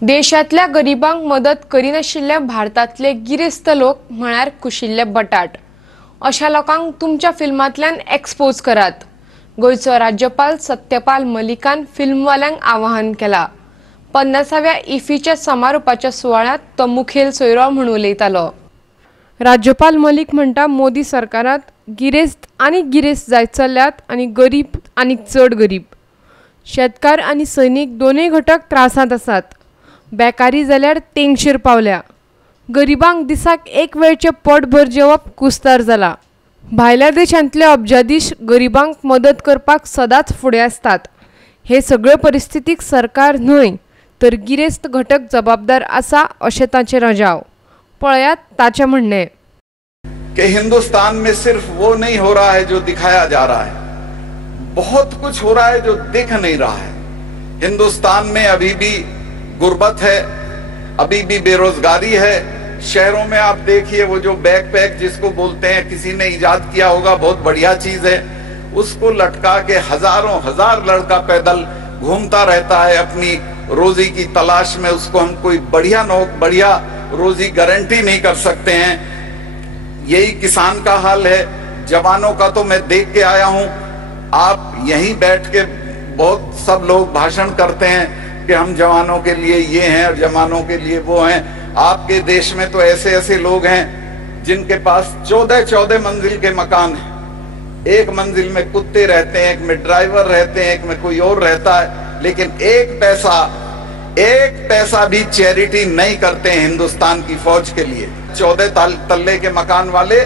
देशातल्या गरिबांक मदत करिनाशिल्ल्या भारतातले गिरेस्त लोक म्हळ्यार कुशिल्ले बटाट अशा लोकांक तुमच्या फिल्मांतल्यान एक्सपोज करात। गोयचो राज्यपाल सत्यपाल मलिकान फिल्मवाल्यांक आवाहन केला। 50व्या इफीच्या समारोपाच्या सुवाळ्यात तो मुखेल सोयरो म्हणून उलयतालो। राज्यपाल मलिक म्हणटा मोदी सरकारात गिरेस्त जायत चल्ल्यात आनी गरीब आनी चड गरीब। शेतकार आनी सैनीक दोनूय घटक त्रासांत आसात। बेकारी जाल्यार तेंगशेर पावल्या। गरिबांक दिसाक एक वेळचे पोटभर जेवप कुस्तार जाला। भायल्या देशांतले अब्जाधीश गरिबांक मदत करपाक सदांच फुडें आसतात। हे सगळे परिस्थितीक सरकार न्हय तर गिरेस्त घटक जबाबदार आसा अशें ताचें रजाव। पळयात ताचें म्हणणें कि हिंदुस्तान में सिर्फ वो नहीं हो रहा है जो दिखाया जा रहा है, बहुत कुछ हो रहा है जो दिख नहीं रहा है। हिंदुस्तान में अभी भी गुर्बत है, अभी भी बेरोजगारी है। शहरों में आप देखिए वो जो बैकपैक जिसको बोलते हैं, किसी ने इजाद किया होगा, बहुत बढ़िया चीज है। उसको लटका के हजारों हजार लड़का पैदल घूमता रहता है अपनी रोजी की तलाश में। उसको हम कोई बढ़िया रोजी गारंटी नहीं कर सकते हैं। यही किसान का हाल है। जवानों का तो मैं देख के आया हूं। आप यहीं बैठ के बहुत सब लोग भाषण करते हैं कि हम जवानों के लिए ये हैं और जवानों के लिए वो हैं। आपके देश में तो ऐसे ऐसे लोग हैं जिनके पास 14 मंजिल के मकान हैं। एक मंजिल में कुत्ते रहते हैं, एक में ड्राइवर रहते हैं, एक में कोई और रहता है, लेकिन एक पैसा भी चैरिटी नहीं करते हैं हिंदुस्तान की फौज के लिए। 14 तल्ले के मकान वाले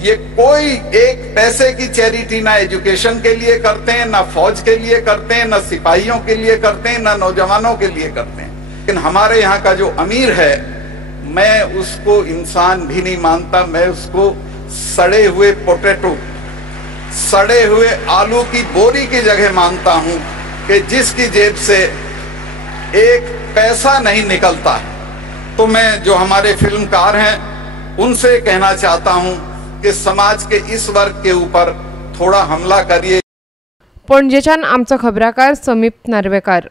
ये कोई एक पैसे की चैरिटी ना एजुकेशन के लिए करते हैं, ना फौज के लिए करते हैं, ना सिपाहियों के लिए करते हैं, ना नौजवानों के लिए करते हैं। लेकिन हमारे यहाँ का जो अमीर है, मैं उसको इंसान भी नहीं मानता। मैं उसको सड़े हुए पोटैटो, सड़े हुए आलू की बोरी की जगह मानता हूं कि जिसकी जेब से एक पैसा नहीं निकलता है। तो मैं जो हमारे फिल्मकार हैं उनसे कहना चाहता हूं कि समाज के इस वर्ग के ऊपर थोड़ा हमला करिए। पणजेच्यान आमचो खबराकार समीप नार्वेकार।